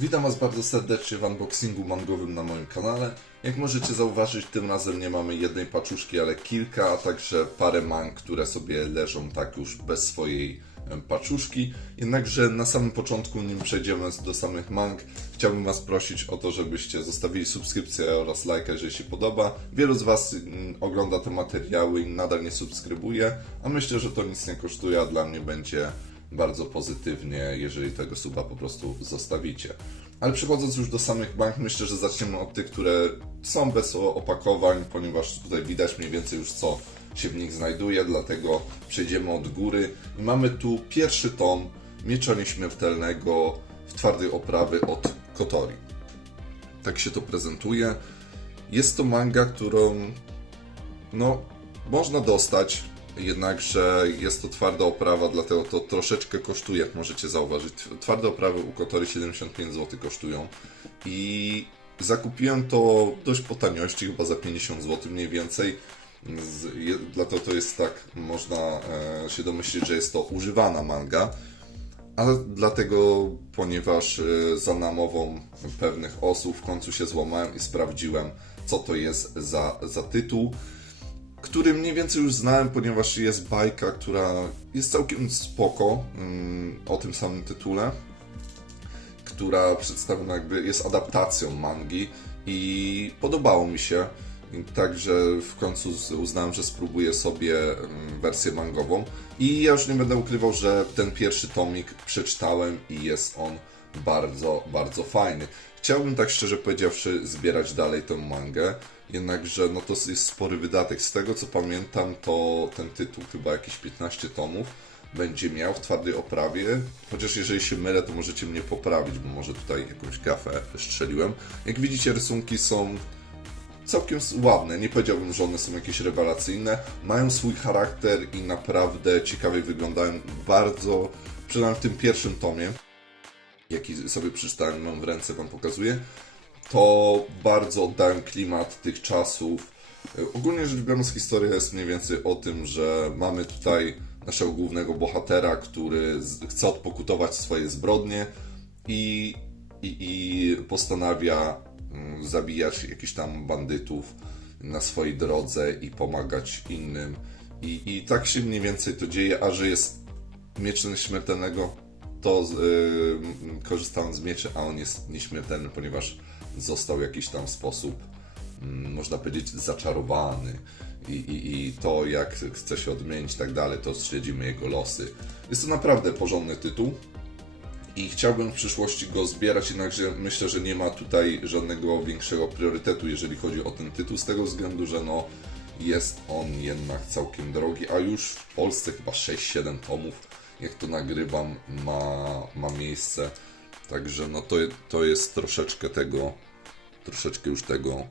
Witam Was bardzo serdecznie w unboxingu mangowym na moim kanale. Jak możecie zauważyć, tym razem nie mamy jednej paczuszki, ale kilka, a także parę mang, które sobie leżą tak już bez swojej paczuszki. Jednakże na samym początku, nim przejdziemy do samych mang, chciałbym Was prosić o to, żebyście zostawili subskrypcję oraz lajka, jeżeli się podoba. Wielu z Was mm, ogląda te materiały i nadal nie subskrybuje, a myślę, że to nic nie kosztuje, a dla mnie będzie bardzo pozytywnie, jeżeli tego suba po prostu zostawicie. Ale przechodząc już do samych bank, myślę, że zaczniemy od tych, które są bez opakowań, ponieważ tutaj widać mniej więcej już co się w nich znajduje, dlatego przejdziemy od góry. I mamy tu pierwszy tom Miecza Nieśmiertelnego w twardej oprawy od Kotori. Tak się to prezentuje. Jest to manga, którą no, można dostać, jednakże jest to twarda oprawa, dlatego to troszeczkę kosztuje, jak możecie zauważyć. Twarde oprawy u Kotory 75 zł kosztują i zakupiłem to dość po taniości, chyba za 50 zł mniej więcej. Z, je, dlatego to jest tak, można e, się domyślić, że jest to używana manga. Ale dlatego, ponieważ e, za namową pewnych osób w końcu się złamałem i sprawdziłem, co to jest za, za tytuł, który mniej więcej już znałem, ponieważ jest bajka, która jest całkiem spoko mm, o tym samym tytule, która przedstawiona jakby jest adaptacją mangi i podobało mi się. Także w końcu uznałem, że spróbuję sobie mm, wersję mangową. I ja już nie będę ukrywał, że ten pierwszy tomik przeczytałem i jest on bardzo, bardzo fajny. Chciałbym tak szczerze powiedziawszy zbierać dalej tę mangę, jednakże no to jest spory wydatek. Z tego co pamiętam, to ten tytuł chyba jakieś 15 tomów będzie miał w twardej oprawie, chociaż jeżeli się mylę, to możecie mnie poprawić, bo może tutaj jakąś gafę strzeliłem. Jak widzicie, rysunki są całkiem ładne. Nie powiedziałbym, że one są jakieś rewelacyjne. Mają swój charakter i naprawdę ciekawie wyglądają. Bardzo, przynajmniej w tym pierwszym tomie, jaki sobie przeczytałem, mam w ręce, wam pokazuję, to bardzo oddają klimat tych czasów. E, Ogólnie rzecz biorąc, historia jest mniej więcej o tym, że mamy tutaj naszego głównego bohatera, który chce odpokutować swoje zbrodnie i, i, i postanawia mm, zabijać jakichś tam bandytów na swojej drodze i pomagać innym. I, I tak się mniej więcej to dzieje, a że jest miecz nieśmiertelnego, to yy, korzystałem z mieczy, a on jest nieśmiertelny, ponieważ został w jakiś tam sposób, mm, można powiedzieć, zaczarowany. I, i, I to, jak chce się odmienić i tak dalej, to śledzimy jego losy. Jest to naprawdę porządny tytuł i chciałbym w przyszłości go zbierać, jednakże myślę, że nie ma tutaj żadnego większego priorytetu, jeżeli chodzi o ten tytuł, z tego względu, że no jest on jednak całkiem drogi, a już w Polsce chyba 6-7 tomów, jak to nagrywam, ma, ma miejsce. Także no to, to jest troszeczkę tego, troszeczkę już tego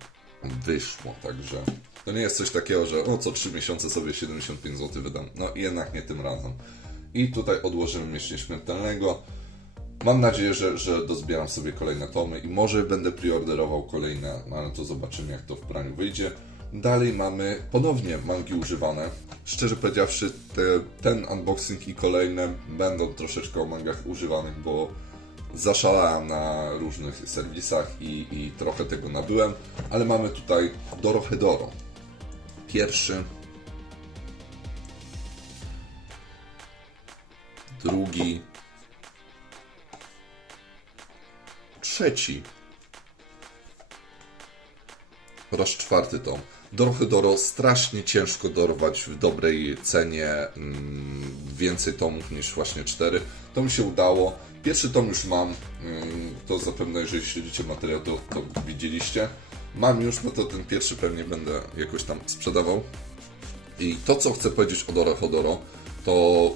wyszło, także to nie jest coś takiego, że o co 3 miesiące sobie 75 zł wydam. No jednak nie tym razem. I tutaj odłożymy miecz nieśmiertelnego. Mam nadzieję, że, że dozbieram sobie kolejne tomy i może będę preorderował kolejne, no ale to zobaczymy jak to w praniu wyjdzie. Dalej mamy ponownie mangi używane. Szczerze powiedziawszy, te, ten unboxing i kolejne będą troszeczkę o mangach używanych, bo zaszalałem na różnych serwisach i, i trochę tego nabyłem, ale mamy tutaj Dorohedoro. Pierwszy, drugi, trzeci oraz czwarty tom. Dorohedoro strasznie ciężko dorwać w dobrej cenie mm, więcej tomów niż właśnie cztery. To mi się udało. Pierwszy tom już mam, to zapewne jeżeli śledzicie materiał, to, to widzieliście. Mam już, no to ten pierwszy pewnie będę jakoś tam sprzedawał. I to, co chcę powiedzieć o Dorohedoro, to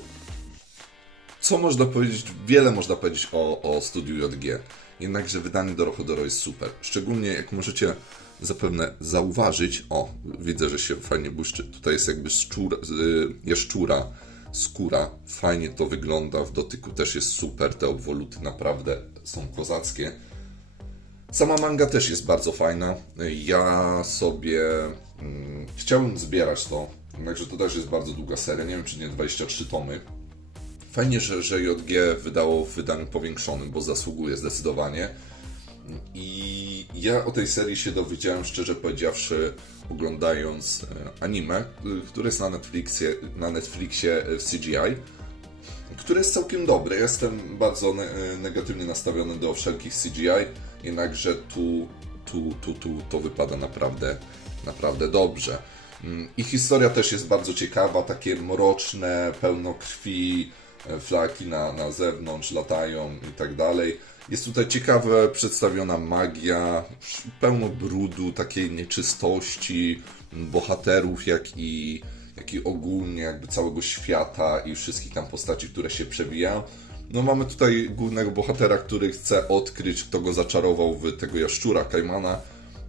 co można powiedzieć, wiele można powiedzieć o, o studiu JG. Jednakże wydanie Dorohedoro jest super. Szczególnie jak możecie zapewne zauważyć, o, widzę, że się fajnie błyszczy. Tutaj jest jakby szczura, y, jaszczura, skóra. Fajnie to wygląda, w dotyku też jest super. Te obwoluty naprawdę są kozackie. Sama manga też jest bardzo fajna. Ja sobie mm, chciałbym zbierać to, jednakże to też jest bardzo długa seria. Nie wiem, czy nie 23 tomy Fajnie, że, że JG wydało w wydaniu powiększonym, bo zasługuje zdecydowanie. I ja o tej serii się dowiedziałem, szczerze powiedziawszy, oglądając e, anime, y, które jest na Netflixie, na Netflixie w CGI, które jest całkiem dobre. Jestem bardzo e, negatywnie nastawiony do wszelkich CGI, jednakże tu, tu, tu, tu to wypada naprawdę, naprawdę dobrze. Mm, I historia też jest bardzo ciekawa, takie mroczne, pełno krwi, e, flaki na, na zewnątrz latają i tak dalej. Jest tutaj ciekawe przedstawiona magia, pełno brudu, takiej nieczystości, bohaterów, jak i, jak i ogólnie jakby całego świata i wszystkich tam postaci, które się przewijają. No mamy tutaj głównego bohatera, który chce odkryć, kto go zaczarował w tego jaszczura, Kajmana,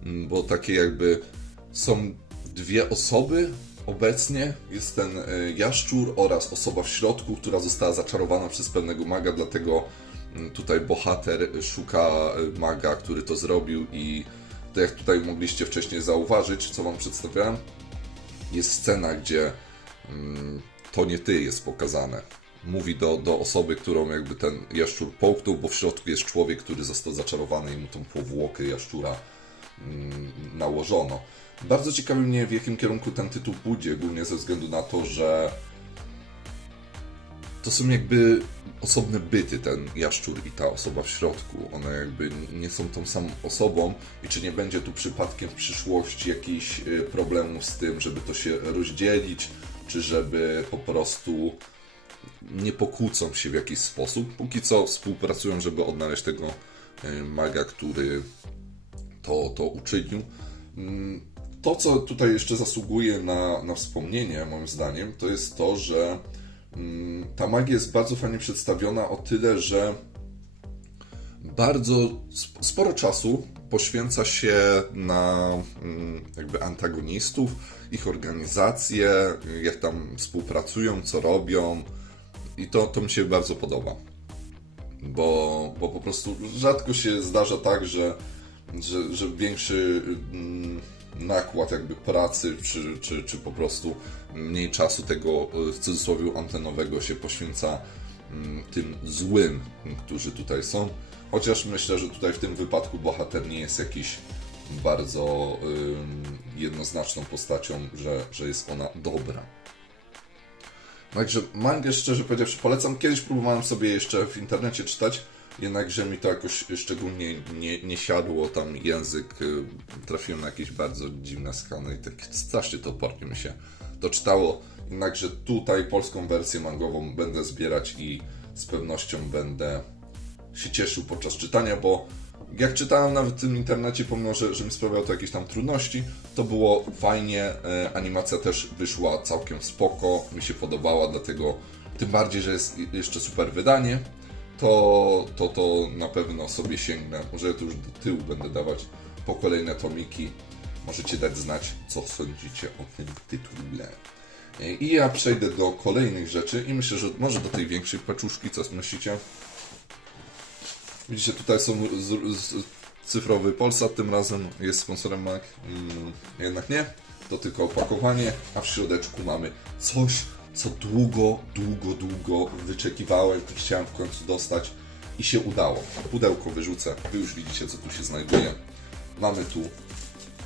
m, bo takie jakby są dwie osoby obecnie. Jest ten e, jaszczur oraz osoba w środku, która została zaczarowana przez pewnego maga, dlatego mm, tutaj bohater szuka maga, który to zrobił i to jak tutaj mogliście wcześniej zauważyć, co wam przedstawiałem, jest scena, gdzie mm, to nie ty jest pokazane. Mówi do, do osoby, którą jakby ten jaszczur połknął, bo w środku jest człowiek, który został zaczarowany i mu tą powłokę jaszczura mm, nałożono. Bardzo ciekawi mnie, w jakim kierunku ten tytuł pójdzie, głównie ze względu na to, że to są jakby osobne byty, ten jaszczur i ta osoba w środku. One jakby nie są tą samą osobą i czy nie będzie tu przypadkiem w przyszłości jakichś y, problemów z tym, żeby to się rozdzielić, czy żeby po prostu nie pokłócą się w jakiś sposób. Póki co współpracują, żeby odnaleźć tego y, maga, który to, to uczynił. Mm, To, co tutaj jeszcze zasługuje na, na wspomnienie, moim zdaniem, to jest to, że ta magia jest bardzo fajnie przedstawiona o tyle, że bardzo sp- sporo czasu poświęca się na mm, jakby antagonistów, ich organizację, jak tam współpracują, co robią. I to, to mi się bardzo podoba. Bo, bo po prostu rzadko się zdarza tak, że, że, że większy mm, nakład jakby pracy, czy, czy, czy po prostu mniej czasu tego y, w cudzysłowie antenowego się poświęca mm, tym złym, którzy tutaj są. Chociaż myślę, że tutaj w tym wypadku bohater nie jest jakiś bardzo jednoznaczną postacią, że, że jest ona dobra. Także mangę szczerze powiedziawszy polecam. Kiedyś próbowałem sobie jeszcze w internecie czytać, jednakże mi to jakoś szczególnie nie, nie siadło. Tam język y, trafiłem na jakieś bardzo dziwne skany i tak strasznie to opornie mi się to czytało. Jednakże tutaj polską wersję mangową będę zbierać i z pewnością będę się cieszył podczas czytania, bo jak czytałem nawet w tym internecie, pomimo że, że mi sprawiało to jakieś tam trudności, to było fajnie. E, animacja też wyszła całkiem spoko, mi się podobała, dlatego tym bardziej, że jest jeszcze super wydanie, to, to, to na pewno sobie sięgnę. Może to już do tyłu będę dawać po kolejne tomiki. Możecie dać znać, co sądzicie o tym tytule. I ja przejdę do kolejnych rzeczy i myślę, że może do tej większej paczuszki, co myślicie? Widzicie, tutaj są z, z, cyfrowy Polsat, tym razem jest sponsorem Mac, mm, jednak nie. To tylko opakowanie, a w środeczku mamy coś, co długo, długo, długo wyczekiwałem i chciałem w końcu dostać i się udało. Pudełko wyrzucę, wy już widzicie, co tu się znajduje. Mamy tu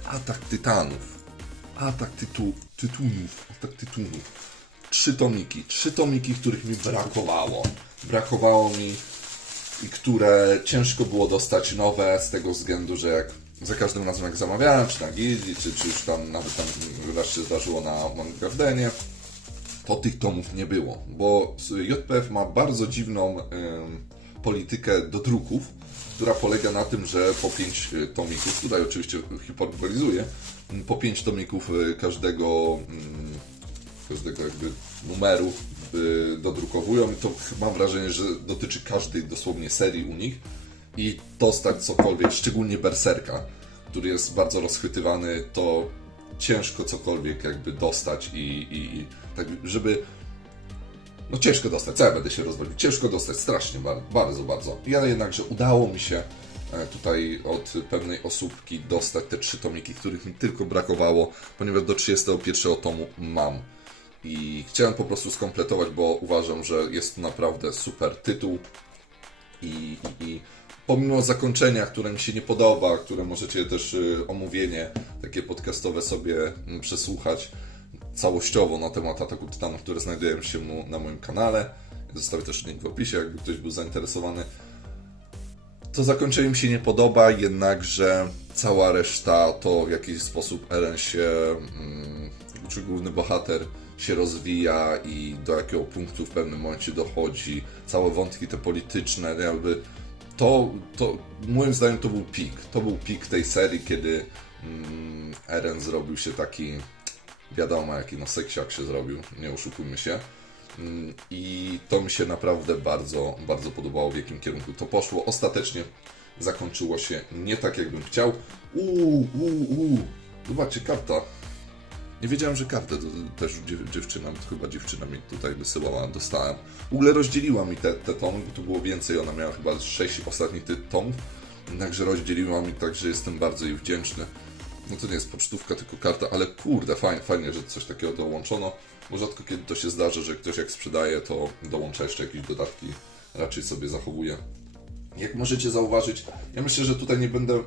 Atak Tytanów. Atak tytu, tytunów. Atak tytunów. Trzy tomiki. Trzy tomiki, których mi brakowało. Brakowało mi i które ciężko było dostać nowe z tego względu, że jak za każdym razem jak zamawiałem, czy na Gildii, czy, czy już tam nawet tam raz się zdarzyło na Mangardenie, to tych tomów nie było, bo JPF ma bardzo dziwną politykę do druków, która polega na tym, że po pięć y, tomików, tutaj oczywiście hiperbolizuję, po pięć tomików y, każdego, każdego jakby numeru y, dodrukowują. I to mam wrażenie, że dotyczy każdej dosłownie serii u nich. I dostać cokolwiek, szczególnie Berserka, który jest bardzo rozchwytywany, to ciężko cokolwiek jakby dostać i, i, i tak, żeby no ciężko dostać, co ja będę się rozwodził, ciężko dostać, strasznie, bardzo, bardzo. Ale jednakże udało mi się e, tutaj od pewnej osóbki dostać te trzy tomiki, których mi tylko brakowało, ponieważ do 31 tomu mam. I chciałem po prostu skompletować, bo uważam, że jest to naprawdę super tytuł. I, i, i pomimo zakończenia, które mi się nie podoba, które możecie też y, omówienie takie podcastowe sobie mm, przesłuchać całościowo na temat Ataku Tytanów, które znajdują się na moim kanale. Zostawię też link w opisie, jakby ktoś był zainteresowany. To zakończenie mi się nie podoba, jednakże cała reszta, to w jaki sposób Eren się, mm, czy główny bohater się rozwija i do jakiego punktu w pewnym momencie dochodzi, całe wątki te polityczne, jakby to, to moim zdaniem to był pik. To był pik tej serii, kiedy mm, Eren zrobił się taki, wiadomo jaki no seksiak się zrobił, nie oszukujmy się. Mm, I to mi się naprawdę bardzo, bardzo podobało, w jakim kierunku to poszło. Ostatecznie zakończyło się nie tak, jakbym chciał. Uuu, uuu, uuu. Zobaczcie, karta. Nie wiedziałem, że kartę to, też dziew, dziewczyna, chyba dziewczyna mi tutaj wysyłała, dostałem. W ogóle rozdzieliła mi te, te tomy, bo tu było więcej, ona miała chyba 6 ostatnich tych tomów. Także rozdzieliła mi, także jestem bardzo jej wdzięczny. No to nie jest pocztówka, tylko karta, ale kurde, fajnie, fajnie, że coś takiego dołączono. Bo rzadko kiedy to się zdarzy, że ktoś jak sprzedaje, to dołącza jeszcze jakieś dodatki, raczej sobie zachowuje. Jak możecie zauważyć, ja myślę, że tutaj nie będę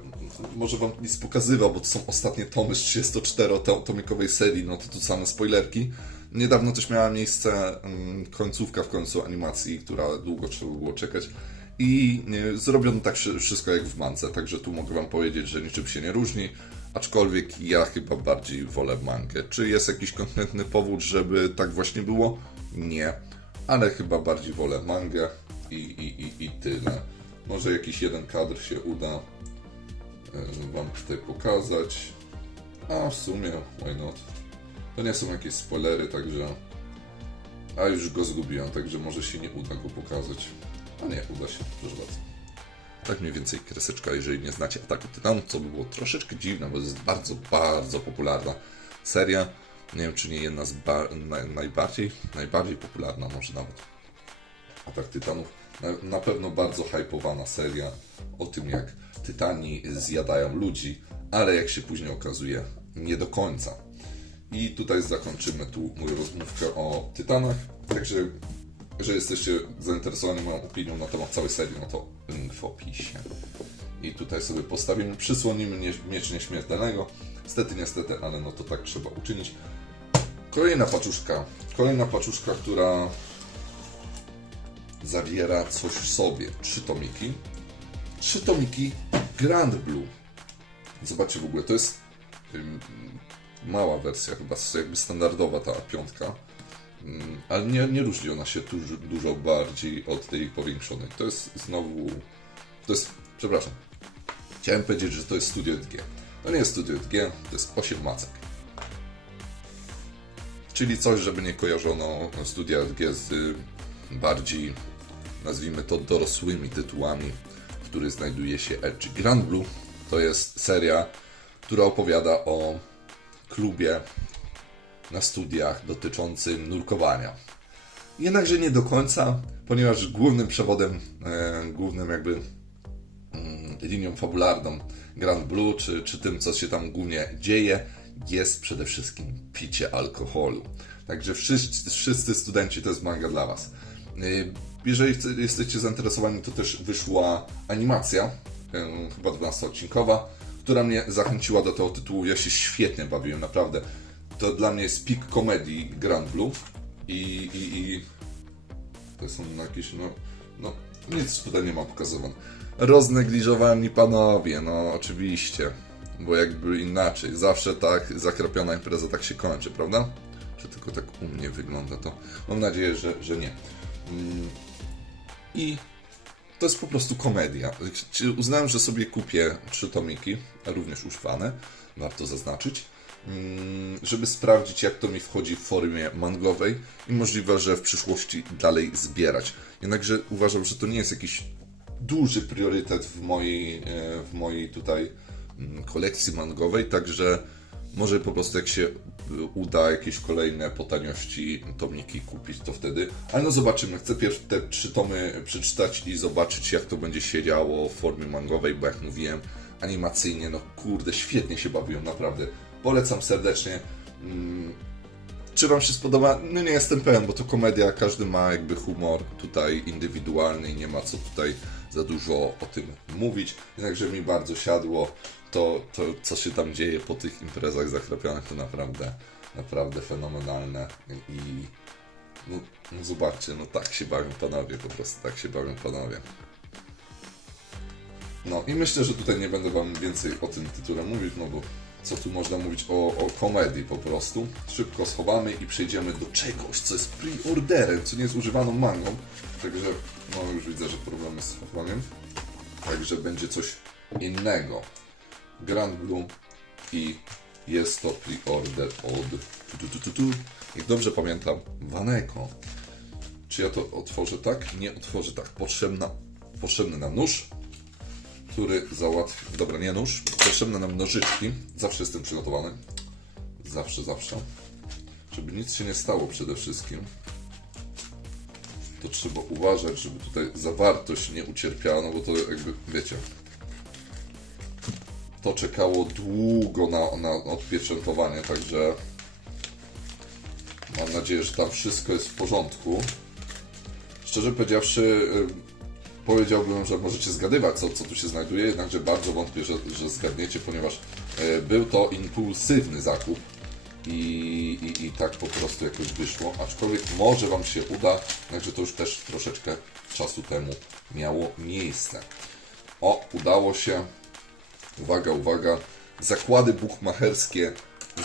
może wam nic pokazywał, bo to są ostatnie tomy z 34-tomikowej serii, no to tu same spoilerki. Niedawno też miała miejsce mm, końcówka w końcu animacji, która długo trzeba było czekać. I nie, zrobiono tak wszy- wszystko jak w mance, także tu mogę wam powiedzieć, że niczym się nie różni. Aczkolwiek ja chyba bardziej wolę mangę. Czy jest jakiś konkretny powód, żeby tak właśnie było? Nie. Ale chyba bardziej wolę mangę i, i, i, i tyle. Może jakiś jeden kadr się uda e, Wam tutaj pokazać. A w sumie, why not? To nie są jakieś spoilery, także. A już go zgubiłem, także może się nie uda go pokazać. A nie, uda się, proszę bardzo. Tak mniej więcej kreseczka, jeżeli nie znacie Ataku Tytanów, co by było troszeczkę dziwne, bo to jest bardzo, bardzo popularna seria. Nie wiem, czy nie jedna z na, najbardziej, najbardziej popularna może nawet. Atak Tytanów. Na, na pewno bardzo hypowana seria o tym, jak Tytani zjadają ludzi, ale jak się później okazuje, nie do końca. I tutaj zakończymy tu moją rozmówkę o Tytanach. Także, jeżeli jesteście zainteresowani moją opinią na temat całej serii, no to link w opisie. I tutaj sobie postawimy, przysłonimy nie, miecz nieśmiertelnego. Niestety, niestety, ale no to tak trzeba uczynić. Kolejna paczuszka. Kolejna paczuszka, która zawiera coś w sobie. Trzy tomiki. Trzy tomiki Grand Blue. Zobaczcie w ogóle, to jest mała wersja, chyba jakby standardowa ta piątka. Ym, ale nie, nie różni ona się dużo, dużo bardziej od tej powiększonej. To jest znowu. To jest. Przepraszam. Chciałem powiedzieć, że to jest Studio DG. To nie jest Studio DG, to jest 8 macek. Czyli coś, żeby nie kojarzono Studia DG z y, bardziej, nazwijmy to, dorosłymi tytułami, w których znajduje się Edge Grand Blue. To jest seria, która opowiada o klubie na studiach dotyczącym nurkowania. Jednakże nie do końca, ponieważ głównym przewodem, e, głównym jakby mm, linią fabularną Grand Blue, czy, czy tym, co się tam głównie dzieje, jest przede wszystkim picie alkoholu. Także wszyscy, wszyscy studenci to jest manga dla Was. Y, Jeżeli jesteście zainteresowani, to też wyszła animacja, y, chyba 12-odcinkowa, która mnie zachęciła do tego tytułu. Ja się świetnie bawiłem, naprawdę. To dla mnie jest peak komedii Grand Blue i, i, i to są jakieś, no, no, nic tutaj nie ma pokazywane. Roznegliżowani panowie, no oczywiście, bo jakby inaczej, zawsze tak zakrapiona impreza tak się kończy, prawda? Czy tylko tak u mnie wygląda to? Mam nadzieję, że, że nie. Mm, I to jest po prostu komedia. Uznałem, że sobie kupię trzy tomiki, również uszwane, warto zaznaczyć, żeby sprawdzić, jak to mi wchodzi w formie mangowej i możliwe, że w przyszłości dalej zbierać. Jednakże uważam, że to nie jest jakiś duży priorytet w mojej, e, w mojej tutaj mm, kolekcji mangowej, także może po prostu jak się y, uda jakieś kolejne po taniości tomiki kupić, to wtedy. Ale no zobaczymy. Chcę pierw te trzy tomy przeczytać i zobaczyć, jak to będzie się działo w formie mangowej, bo jak mówiłem, animacyjnie, no kurde, świetnie się bawiłem, naprawdę. Polecam serdecznie. Mm, Czy wam się spodoba? No nie jestem pewien, bo to komedia, każdy ma jakby humor tutaj indywidualny i nie ma co tutaj za dużo o tym mówić. Jednakże mi bardzo siadło to, to co się tam dzieje po tych imprezach zachrapianych, to naprawdę, naprawdę fenomenalne i no, no zobaczcie, no tak się bawią panowie, po prostu tak się bawią panowie. No i myślę, że tutaj nie będę wam więcej o tym tytule mówić, no bo co tu można mówić o, o komedii po prostu. Szybko schowamy i przejdziemy do czegoś, co jest pre-orderem, co nie jest używaną mangą. Także no już widzę, że problemy z chowaniem. Także będzie coś innego. Grand Blue i jest to pre-order od tu, tu, tu, tu. Jak dobrze pamiętam, Waneko. Czy ja to otworzę tak? Nie otworzę tak. Potrzebna, potrzebny nam nóż, który załatwi. Dobra, nie nóż. Potrzebne nam nożyczki. Zawsze jestem przygotowany. Zawsze, zawsze. Żeby nic się nie stało przede wszystkim. To trzeba uważać, żeby tutaj zawartość nie ucierpiała, no bo to jakby, wiecie, to czekało długo na, na odpieczętowanie, także mam nadzieję, że tam wszystko jest w porządku. Szczerze powiedziawszy, powiedziałbym, że możecie zgadywać, co, co tu się znajduje, jednakże bardzo wątpię, że, że zgadniecie, ponieważ y, był to impulsywny zakup i, i, i tak po prostu jakoś wyszło, aczkolwiek może Wam się uda, także to już też troszeczkę czasu temu miało miejsce. O, udało się. Uwaga, uwaga. Zakłady buchmacherskie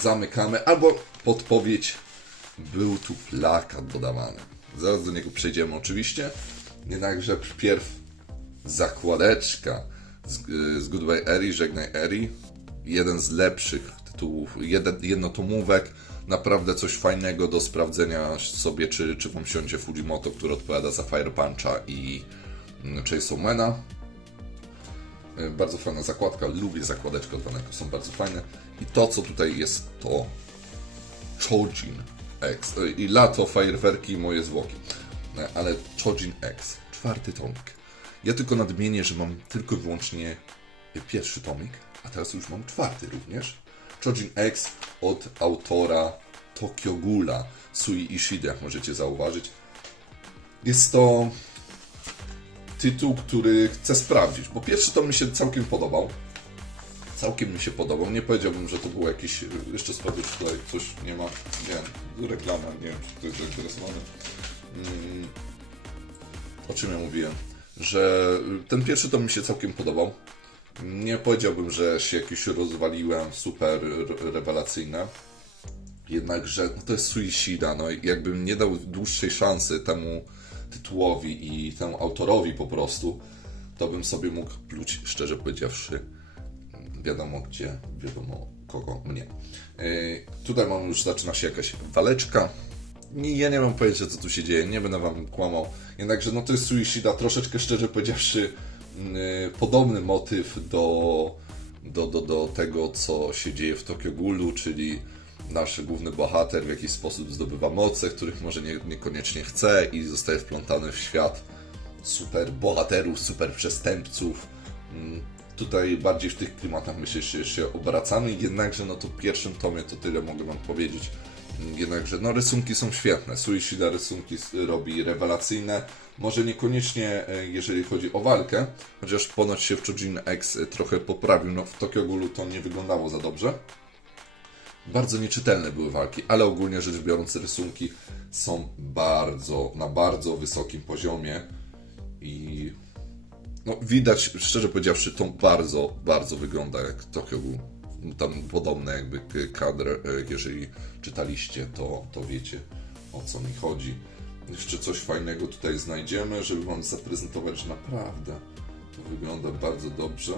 zamykamy, albo podpowiedź, był tu plakat dodawany. Zaraz do niego przejdziemy oczywiście. Jednakże wpierw zakładeczka z, z Goodbye Eri, Żegnaj Eri. Jeden z lepszych tytułów, jeden, jednotomówek. Naprawdę coś fajnego do sprawdzenia sobie, czy, czy wam siądzie Fujimoto, który odpowiada za Fire Puncha i mm, Chainsaw Mana. Y, Bardzo fajna zakładka, lubię zakładeczkę od Waneko, są bardzo fajne. I to, co tutaj jest, to Chojin X. Y, I lato, fajerwerki i moje zwłoki. Ale Chojin X, czwarty tomik. Ja tylko nadmienię, że mam tylko i wyłącznie pierwszy tomik, a teraz już mam czwarty również. Chojin X od autora Tokyo Gula, Sui Ishida, jak możecie zauważyć. Jest to tytuł, który chcę sprawdzić, bo pierwszy to mi się całkiem podobał. Całkiem mi się podobał. Nie powiedziałbym, że to było jakieś. Jeszcze sprawdzę, czy tutaj coś nie ma. Nie, reklama, nie wiem, czy ktoś jest. O czym ja mówiłem? Że ten pierwszy to mi się całkiem podobał. Nie powiedziałbym, że się jakiś rozwaliłem super re- rewelacyjne. Jednakże no to jest Suicida, no jakbym nie dał dłuższej szansy temu tytułowi i temu autorowi po prostu, to bym sobie mógł pluć, szczerze powiedziawszy, wiadomo gdzie, wiadomo kogo, mnie. Yy, tutaj mam już, zaczyna się jakaś waleczka. Nie, ja nie mam pojęcia, co tu się dzieje, nie będę wam kłamał. Jednakże, no to jest Suicida, troszeczkę szczerze powiedziawszy, yy, podobny motyw do, do, do, do tego, co się dzieje w Tokyo Ghoulu, czyli nasz główny bohater w jakiś sposób zdobywa moce, których może nie, niekoniecznie chce i zostaje wplątany w świat super bohaterów, super przestępców. Mm, Tutaj bardziej w tych klimatach myślę, że się obracamy, jednakże no to w pierwszym tomie to tyle mogę wam powiedzieć. Jednakże no rysunki są świetne. Suicida rysunki robi rewelacyjne. Może niekoniecznie e, jeżeli chodzi o walkę, chociaż ponoć się w Chojin X e, trochę poprawił. No w Tokyo Ghoulu to nie wyglądało za dobrze. Bardzo nieczytelne były walki, ale ogólnie rzecz biorąc rysunki są bardzo, na bardzo wysokim poziomie i no, widać, szczerze powiedziawszy, to bardzo, bardzo wygląda jak Tokyo Ghoul. Tam podobne jakby k- kadr, e, jeżeli czytaliście, to, to wiecie o co mi chodzi. Jeszcze coś fajnego tutaj znajdziemy, żeby Wam zaprezentować, że naprawdę to wygląda bardzo dobrze.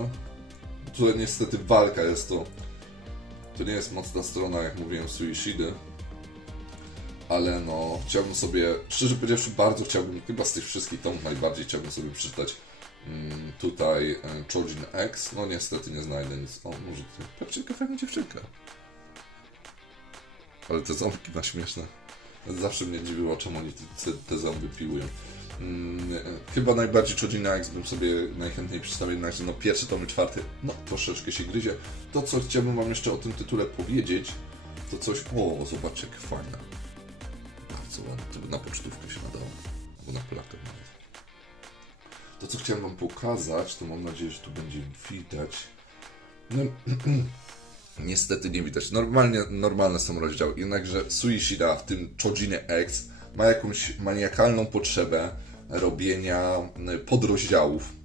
Tutaj niestety walka jest to to nie jest mocna strona, jak mówiłem, Suishidy. Ale no, chciałbym sobie, szczerze powiedziawszy, bardzo chciałbym, chyba z tych wszystkich tomów najbardziej chciałbym sobie przeczytać tutaj e, Chojin X. No niestety nie znajdę nic. O, może tutaj, jaka fajna dziewczynka. Ale te ząbki ma śmieszne. Zawsze mnie dziwiło, czemu oni te, te ząby piłują. Mm, e, chyba najbardziej Chojina X bym sobie najchętniej przedstawił, jednakże no pierwszy tom i czwarty, no troszeczkę się gryzie. To, co chciałbym wam jeszcze o tym tytule powiedzieć, to coś, o, zobaczcie, jak fajna. bardzo ładnie. To by na pocztówkę się nadało. Albo na Polaka nawet. To, co chciałem Wam pokazać, to mam nadzieję, że tu będzie widać. No, niestety nie widać. Normalnie, normalne są rozdziały. Jednakże Suishida, w tym Chojinie X, ma jakąś maniakalną potrzebę robienia y, podrozdziałów.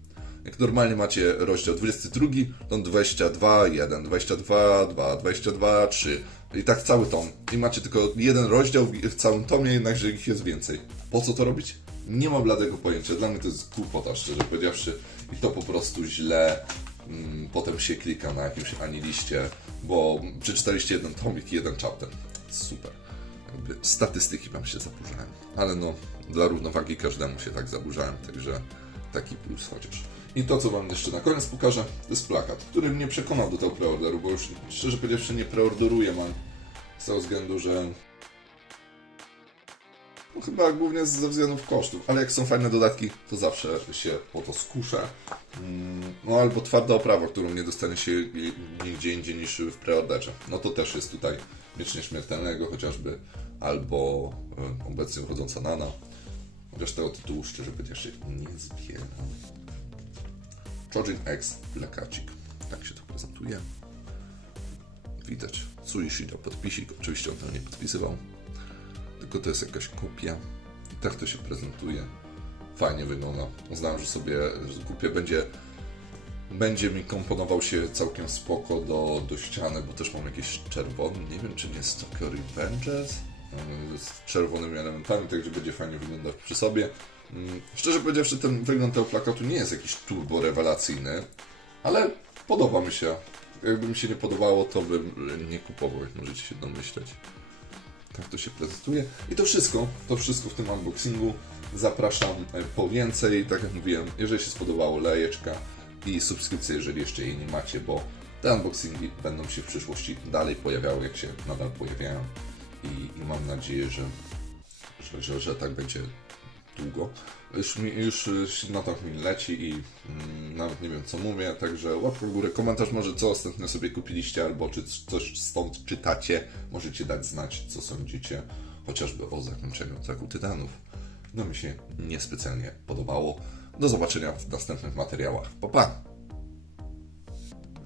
Jak normalnie macie rozdział 22, to 22, 1, 22, 2, 22, 3. I tak cały tom. I macie tylko jeden rozdział w całym tomie, jednakże ich jest więcej. Po co to robić? Nie mam bladego pojęcia. Dla mnie to jest głupota, szczerze powiedziawszy. I to po prostu źle mm, potem się klika na jakimś aniliście, bo przeczytaliście jeden tomik i jeden chapter. Super. Jakby statystyki wam się zaburzają. Ale no, dla równowagi każdemu się tak zaburzałem, także taki plus chociaż. I to, co Wam jeszcze na koniec pokażę, to jest plakat, który mnie przekonał do tego preorderu, bo już szczerze powiedziawszy nie preorderuję man z tego względu, że no, chyba głównie ze względów kosztów, ale jak są fajne dodatki, to zawsze się po to skuszę. Mm, No albo twarda oprawa, którą nie dostanie się nigdzie indziej niż w preorderze. No to też jest tutaj Miecz Nieśmiertelnego chociażby, albo e, obecnie uchodząca Nana. Chociaż tego tytułu szczerze powiedziawszy nie zbieram. Chojin X Lekacik. Tak się to prezentuje. Widać. Suishida podpisik. Oczywiście on tam nie podpisywał. To jest jakaś kopia. Tak to się prezentuje. Fajnie wygląda. Uznałem, że sobie że kupię. Będzie, będzie mi komponował się całkiem spoko do, do ściany, bo też mam jakieś czerwone. Nie wiem, czy nie jest Tokyo Revengers. Yy, Z czerwonymi elementami, także będzie fajnie wyglądać przy sobie. Mm, Szczerze powiedziawszy, ten wygląd tego plakatu nie jest jakiś turbo rewelacyjny, ale podoba mi się. Jakby mi się nie podobało, to bym nie kupował, jak możecie się domyśleć. Tak to się prezentuje. I to wszystko, to wszystko w tym unboxingu. Zapraszam e, po więcej. Tak jak mówiłem, jeżeli się spodobało, lajeczka i subskrypcja, jeżeli jeszcze jej nie macie, bo te unboxingi będą się w przyszłości dalej pojawiały, jak się nadal pojawiają. I, i mam nadzieję, że, że, że, że tak będzie długo. Już, mi, już to mi leci i mm, nawet nie wiem co mówię, także łapka w górę, komentarz może co ostatnio sobie kupiliście, albo czy coś stąd czytacie, możecie dać znać co sądzicie, chociażby o zakończeniu Ataku Tytanów. No mi się niespecjalnie podobało. Do zobaczenia w następnych materiałach. Pa, pa!